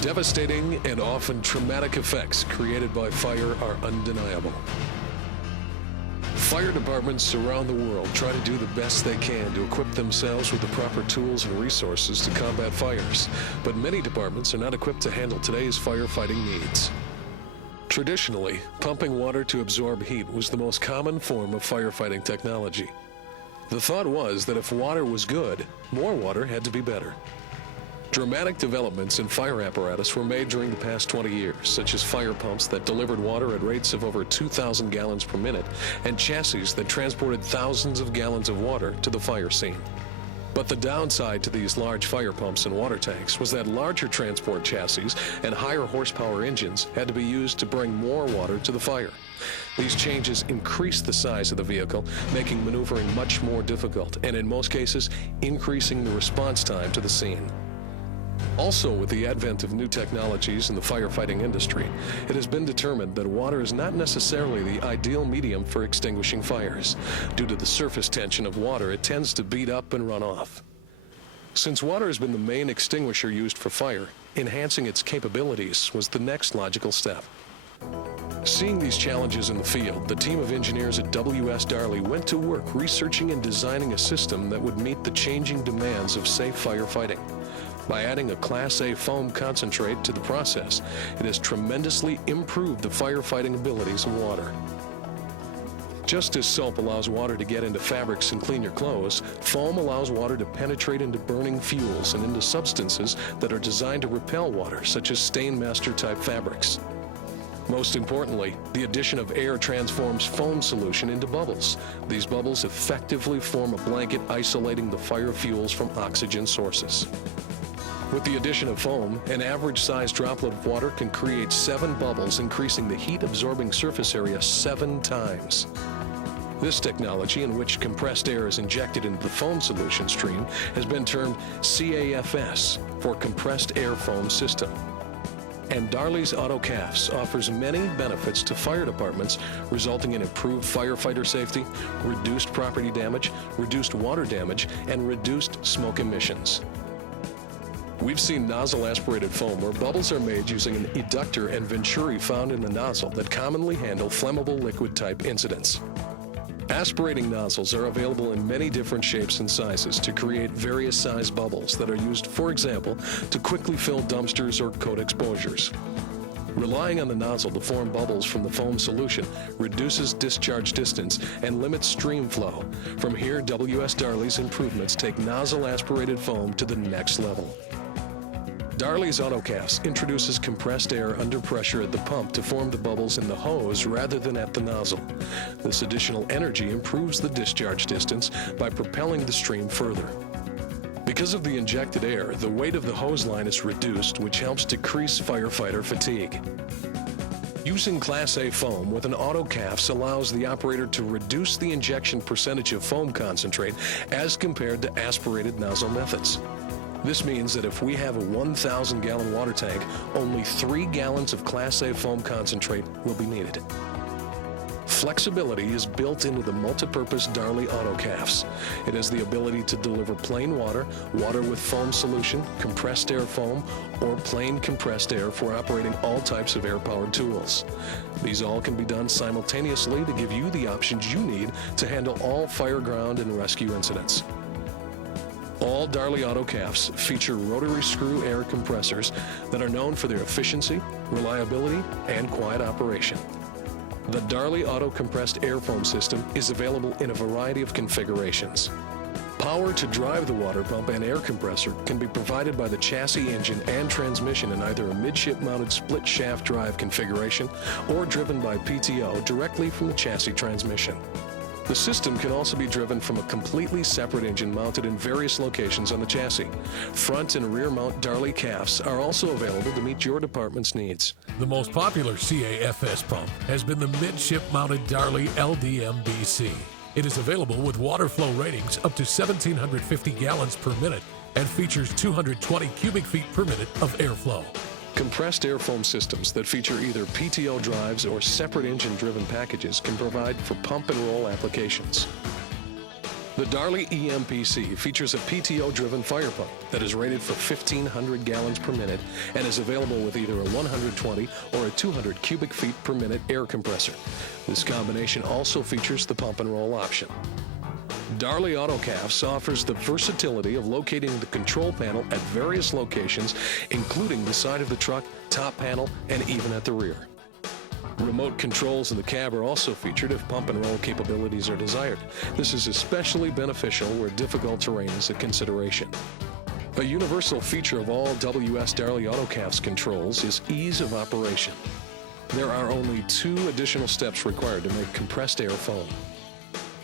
devastating and often traumatic effects created by fire are undeniable. Fire departments around the world try to do the best they can to equip themselves with the proper tools and resources to combat fires, but many departments are not equipped to handle today's firefighting needs. Traditionally, pumping water to absorb heat was the most common form of firefighting technology. The thought was that if water was good, more water had to be better. Dramatic developments in fire apparatus were made during the past 20 years, such as fire pumps that delivered water at rates of over 2,000 gallons per minute and chassis that transported thousands of gallons of water to the fire scene. But the downside to these large fire pumps and water tanks was that larger transport chassis and higher horsepower engines had to be used to bring more water to the fire. These changes increased the size of the vehicle, making maneuvering much more difficult and, in most cases, increasing the response time to the scene. Also, with the advent of new technologies in the firefighting industry, it has been determined that water is not necessarily the ideal medium for extinguishing fires. Due to the surface tension of water, it tends to beat up and run off. Since water has been the main extinguisher used for fire, enhancing its capabilities was the next logical step. Seeing these challenges in the field, the team of engineers at W.S. Darley went to work researching and designing a system that would meet the changing demands of safe firefighting. By adding a Class A foam concentrate to the process, it has tremendously improved the firefighting abilities of water. Just as soap allows water to get into fabrics and clean your clothes, foam allows water to penetrate into burning fuels and into substances that are designed to repel water, such as Stainmaster type fabrics. Most importantly, the addition of air transforms foam solution into bubbles. These bubbles effectively form a blanket isolating the fire fuels from oxygen sources. With the addition of foam, an average-sized droplet of water can create 7 bubbles, increasing the heat-absorbing surface area 7 times. This technology, in which compressed air is injected into the foam solution stream, has been termed CAFS, for Compressed Air Foam System. And Darley's AutoCAFS offers many benefits to fire departments, resulting in improved firefighter safety, reduced property damage, reduced water damage, and reduced smoke emissions. We've seen nozzle-aspirated foam where bubbles are made using an eductor and venturi found in the nozzle that commonly handle flammable liquid-type incidents. Aspirating nozzles are available in many different shapes and sizes to create various size bubbles that are used, for example, to quickly fill dumpsters or coat exposures. Relying on the nozzle to form bubbles from the foam solution reduces discharge distance and limits stream flow. From here, W.S. Darley's improvements take nozzle-aspirated foam to the next level. Darley's AutoCAFS introduces compressed air under pressure at the pump to form the bubbles in the hose rather than at the nozzle. This additional energy improves the discharge distance by propelling the stream further. Because of the injected air, the weight of the hose line is reduced, which helps decrease firefighter fatigue. Using Class A foam with an AutoCAFS allows the operator to reduce the injection percentage of foam concentrate as compared to aspirated nozzle methods. This means that if we have a 1,000-gallon water tank, only 3 gallons of Class A foam concentrate will be needed. Flexibility is built into the multipurpose Darley AutoCAFS. It has the ability to deliver plain water, water with foam solution, compressed air foam, or plain compressed air for operating all types of air-powered tools. These all can be done simultaneously to give you the options you need to handle all fire, ground, and rescue incidents. All Darley AutoCAFS feature rotary screw air compressors that are known for their efficiency, reliability, and quiet operation. The Darley Auto Compressed Air Foam System is available in a variety of configurations. Power to drive the water pump and air compressor can be provided by the chassis engine and transmission in either a midship-mounted split-shaft drive configuration or driven by PTO directly from the chassis transmission. The system can also be driven from a completely separate engine mounted in various locations on the chassis. Front and rear mount Darley CAFs are also available to meet your department's needs. The most popular CAFS pump has been the midship-mounted Darley LDM-BC. It is available with water flow ratings up to 1,750 gallons per minute and features 220 cubic feet per minute of airflow. Compressed air foam systems that feature either PTO drives or separate engine-driven packages can provide for pump and roll applications. The Darley EMPC features a PTO-driven fire pump that is rated for 1,500 gallons per minute and is available with either a 120 or a 200 cubic feet per minute air compressor. This combination also features the pump and roll option. Darley AutoCAFS offers the versatility of locating the control panel at various locations, including the side of the truck, top panel, and even at the rear. Remote controls in the cab are also featured if pump and roll capabilities are desired. This is especially beneficial where difficult terrain is a consideration. A universal feature of all WS Darley AutoCAFS controls is ease of operation. There are only 2 additional steps required to make compressed air foam.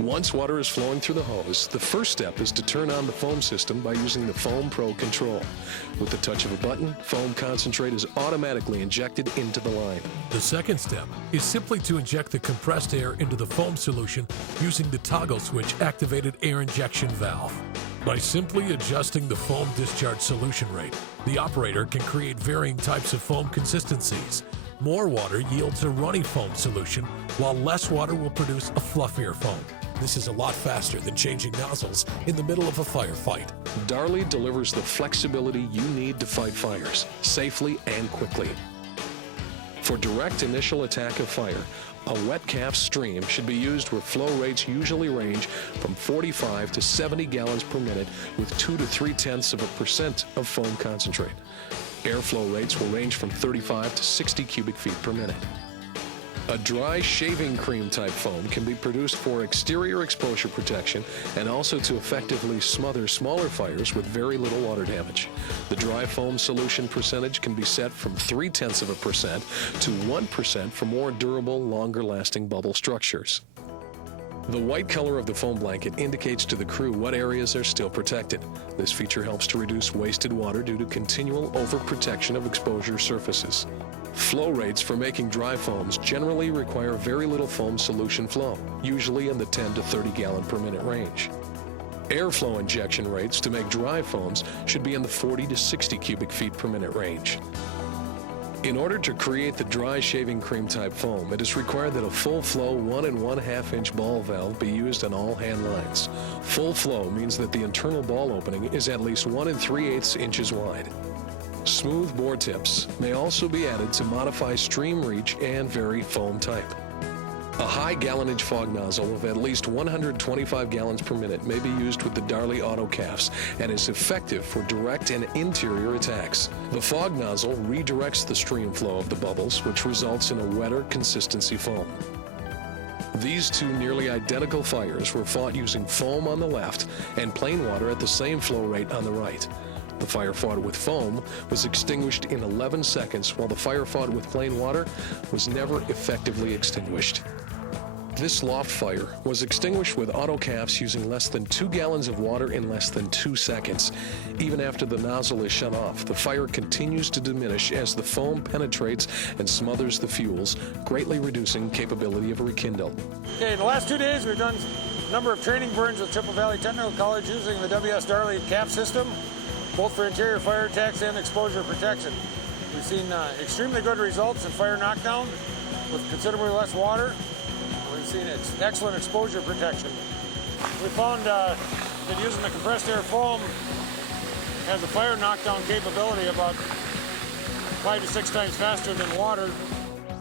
Once water is flowing through the hose, the first step is to turn on the foam system by using the Foam Pro control. With the touch of a button, foam concentrate is automatically injected into the line. The second step is simply to inject the compressed air into the foam solution using the toggle switch activated air injection valve. By simply adjusting the foam discharge solution rate, the operator can create varying types of foam consistencies. More water yields a runny foam solution, while less water will produce a fluffier foam. This is a lot faster than changing nozzles in the middle of a firefight. Darley delivers the flexibility you need to fight fires safely and quickly. For direct initial attack of fire, a wet calf stream should be used where flow rates usually range from 45 to 70 gallons per minute with 2 to 3/10% of foam concentrate. Airflow rates will range from 35 to 60 cubic feet per minute. A dry shaving cream type foam can be produced for exterior exposure protection and also to effectively smother smaller fires with very little water damage. The dry foam solution percentage can be set from 0.3% to 1% for more durable, longer lasting bubble structures. The white color of the foam blanket indicates to the crew what areas are still protected. This feature helps to reduce wasted water due to continual overprotection of exposure surfaces. Flow rates for making dry foams generally require very little foam solution flow, usually in the 10 to 30 gallon per minute range. Airflow injection rates to make dry foams should be in the 40 to 60 cubic feet per minute range. In order to create the dry shaving cream type foam, it is required that a full flow 1 1/2 inch ball valve be used on all hand lines. Full flow means that the internal ball opening is at least 1 3/8 inches wide. Smooth bore tips may also be added to modify stream reach and vary foam type. A high gallonage fog nozzle of at least 125 gallons per minute may be used with the Darley AutoCAFS and is effective for direct and interior attacks. The fog nozzle redirects the stream flow of the bubbles, which results in a wetter consistency foam. These 2 nearly identical fires were fought using foam on the left and plain water at the same flow rate on the right. The fire fought with foam was extinguished in 11 seconds, while the fire fought with plain water was never effectively extinguished. This loft fire was extinguished with AutoCAFS using less than 2 gallons of water in less than 2 seconds. Even after the nozzle is shut off, the fire continues to diminish as the foam penetrates and smothers the fuels, greatly reducing capability of rekindle. Okay, in the last 2 days we've done a number of training burns at Chippewa Valley Technical College using the WS Darley CAFS system, both for interior fire attacks and exposure protection. We've seen extremely good results in fire knockdown with considerably less water. We've seen excellent exposure protection. We found that using the compressed air foam has a fire knockdown capability about 5 to 6 times faster than water.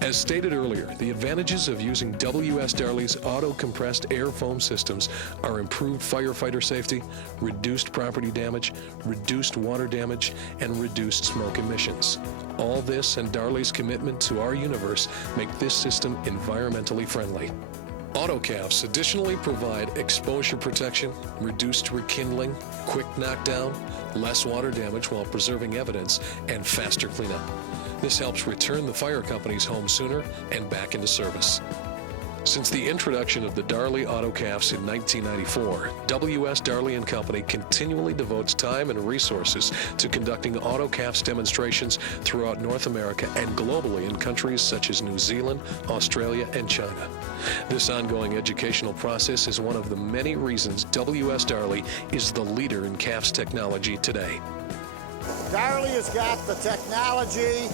As stated earlier, the advantages of using WS Darley's auto-compressed air foam systems are improved firefighter safety, reduced property damage, reduced water damage, and reduced smoke emissions. All this and Darley's commitment to our universe make this system environmentally friendly. AutoCAFS additionally provide exposure protection, reduced rekindling, quick knockdown, less water damage while preserving evidence, and faster cleanup. This helps return the fire companies home sooner and back into service. Since the introduction of the Darley AutoCAFS in 1994, WS Darley & Company continually devotes time and resources to conducting AutoCAFS demonstrations throughout North America and globally in countries such as New Zealand, Australia, and China. This ongoing educational process is one of the many reasons WS Darley is the leader in CAFS technology today. Darley has got the technology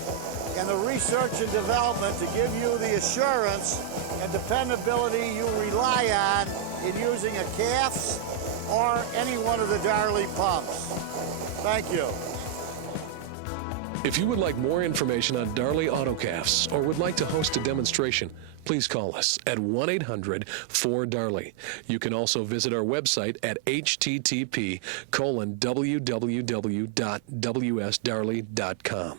and the research and development to give you the assurance and dependability you rely on in using a CAFS or any one of the Darley pumps. Thank you. If you would like more information on Darley AutoCAFS or would like to host a demonstration, please call us at 1-800-4DARLEY. You can also visit our website at http://www.wsdarley.com.